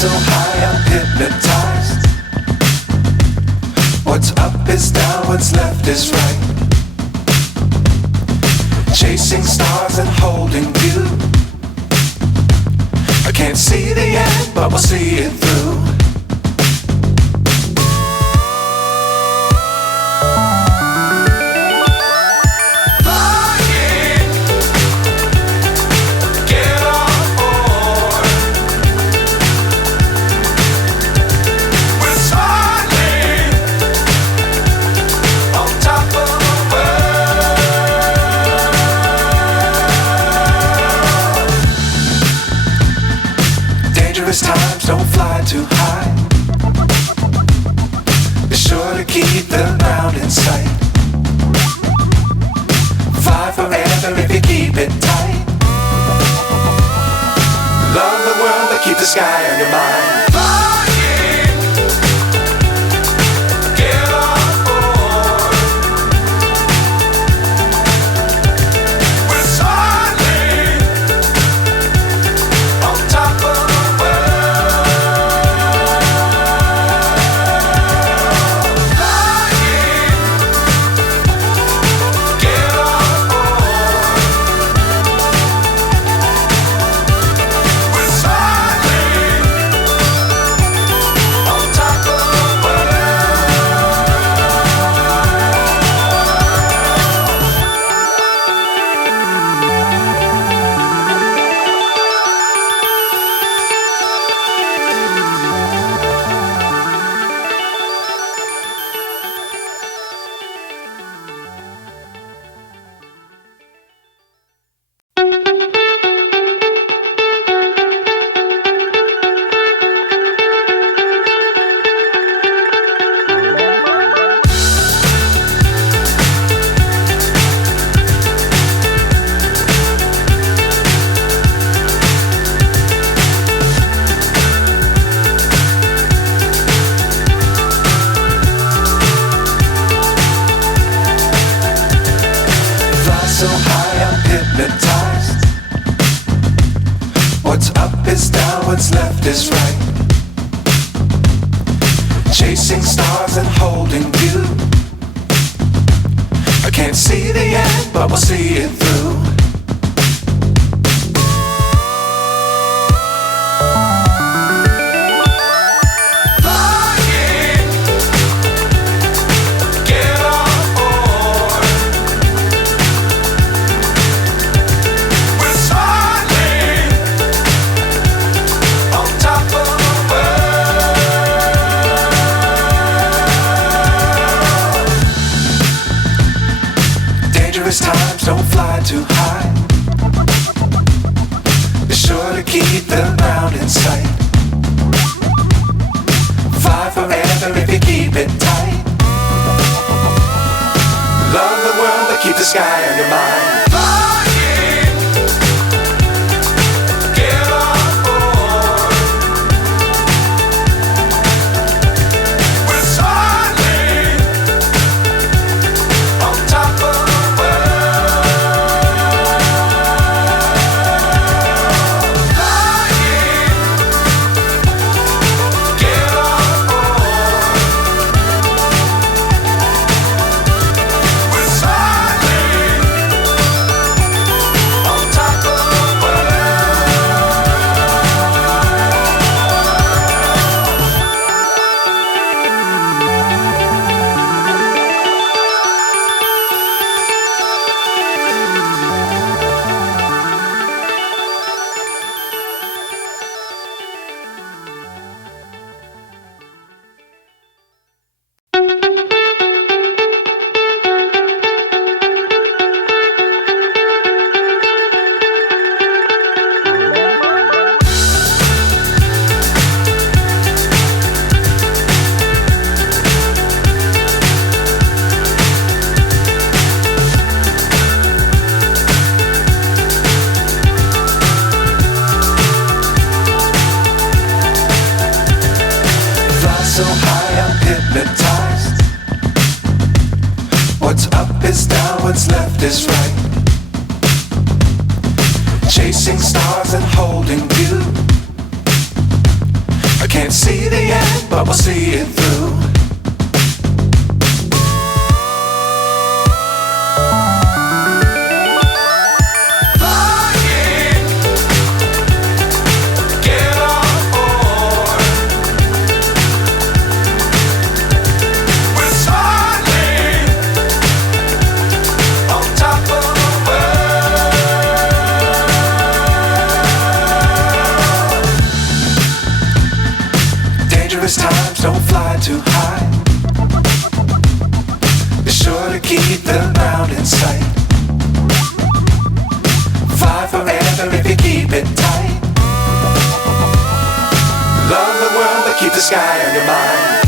So high I'm hypnotized. What's up is down, what's left is right. Chasing stars and holding you. I can't see the end, but we'll see it through. Times don't fly too high. Be sure to keep the ground in sight. Fly forever if you keep it tight. Love the world but keep the sky on your mind. So high I'm hypnotized. What's up is down, what's left is right. Chasing stars and holding you. I can't see the end, but we'll see it through. Times don't fly too high. Be sure to keep the ground in sight. Fly forever if you keep it tight. Love the world but keep the sky on your mind. so high I'm hypnotized. What's up is down, what's left is right. Chasing stars and holding you. I can't see the end, but we'll see it through. Times don't fly too high. Be sure to keep the ground in sight. Fly forever if you keep it tight. Love the world but keep the sky on your mind.